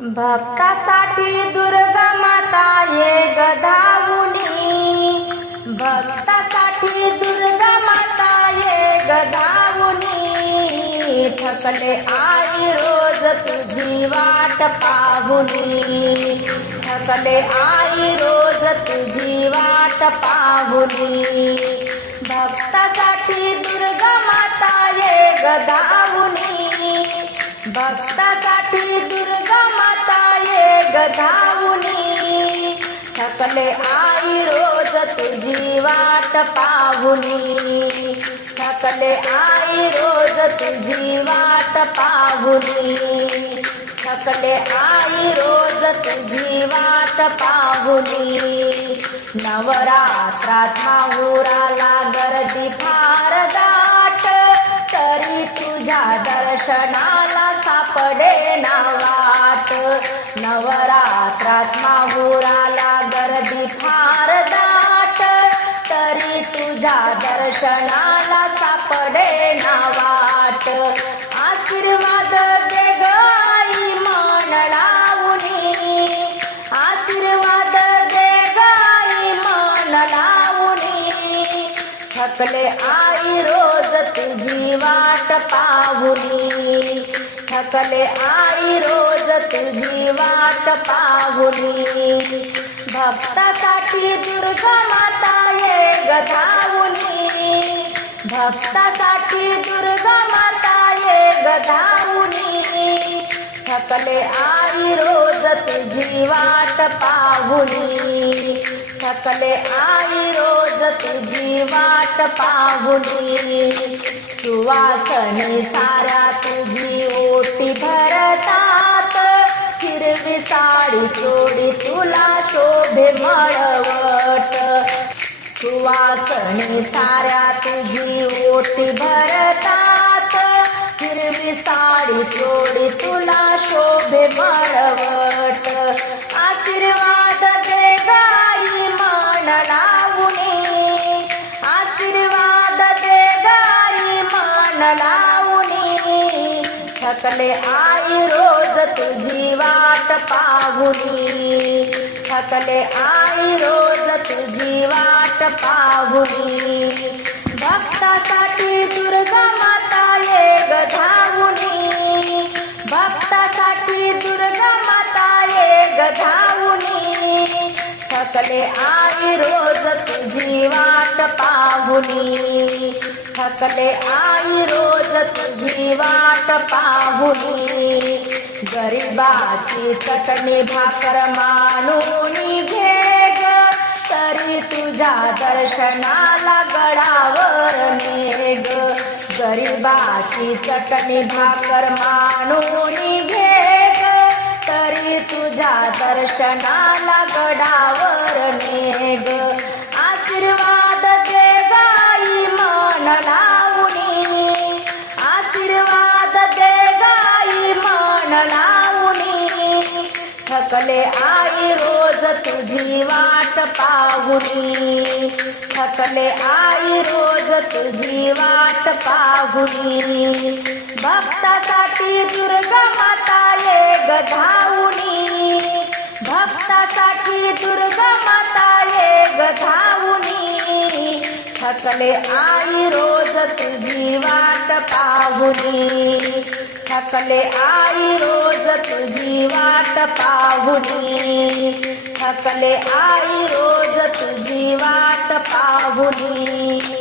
भक्तासाठी दुर्गा माता ये गधावुनी भक्तासाठी दुर्गा माता ये गधावुनी थकले आई रोज तुझी वाट पाहुनी. थकले आई रोज तुझी वाट पाहुनी. भक्तासाठी दुर्गा माता ये गधावुनी भक्तासाठी दुर्गा धावुनी थकले आई रोज तुझी वाट पाहुनी. थकले आई रोज तुझी वाट पाहुनी. थकले आई रोज तुझी वाट पाहुनी. नवरात्रात माहुराला गर्दी फार दाट तरी तुझ्या दर्शनाला सापडे नावा नवरात्रात माहुराला गर्दी फार दाट. तरी तुझ्या दर्शनाला सापडे ना वाट. आशीर्वाद दे गाई मन लावूनी. आशीर्वाद दे गाई मान मन लावूनी. थकले आई रोज तुझी वाट पाहुनी. थकले आई रोज तुझी वाट पाहुनी भक्तासाठी दुर्गा माता ये गधावुनी भक्तासाठी दुर्गा माता ये गधावुनी थकले आई रोज तुझी वाट पाहुनी थकले आई रोज तुझी वाट पाहुनी सुवासनी सारा साडी चोडी तुला शोभे मळवट सुवासनी साऱ्या तुझी ओटी भरतात. हिरवी साडी चोडी तुला शोभे मळवट थकले आई रोज तुझी वाट पाहुनी. थकले आई रोज तुझी वाट पाहुनी. भक्तासाठी दुर्गा माता ये गधावुनी भक्तासाठी दुर्गा माता ये गधावुनी थकले आई रोज तुझी वाट पाहुनी. थकले आई रोज तुझी वाट पाहुनी. गरीबाची चटणी भाकर मानोनी घे ग तरी तुझ्या दर्शनाला गडावर नेग गरीबाची चटणी भाकर मानूनी घे तरी तुझ्या दर्शनाला गडावर नेग थकले आई रोज तुझी वाट पाहुनी. थकले आई रोज तुझी वाट पाहुनी. भक्तासाठी दुर्गा माता ये गधावुनी भक्तासाठी दुर्गा माता ये गधावुनी थकले आई रोज तुझी वाट पाहुनी. थकले आई रोज तुझी वाट पाहुनी. थकले आई रोज तुझी वाट पाहुनी.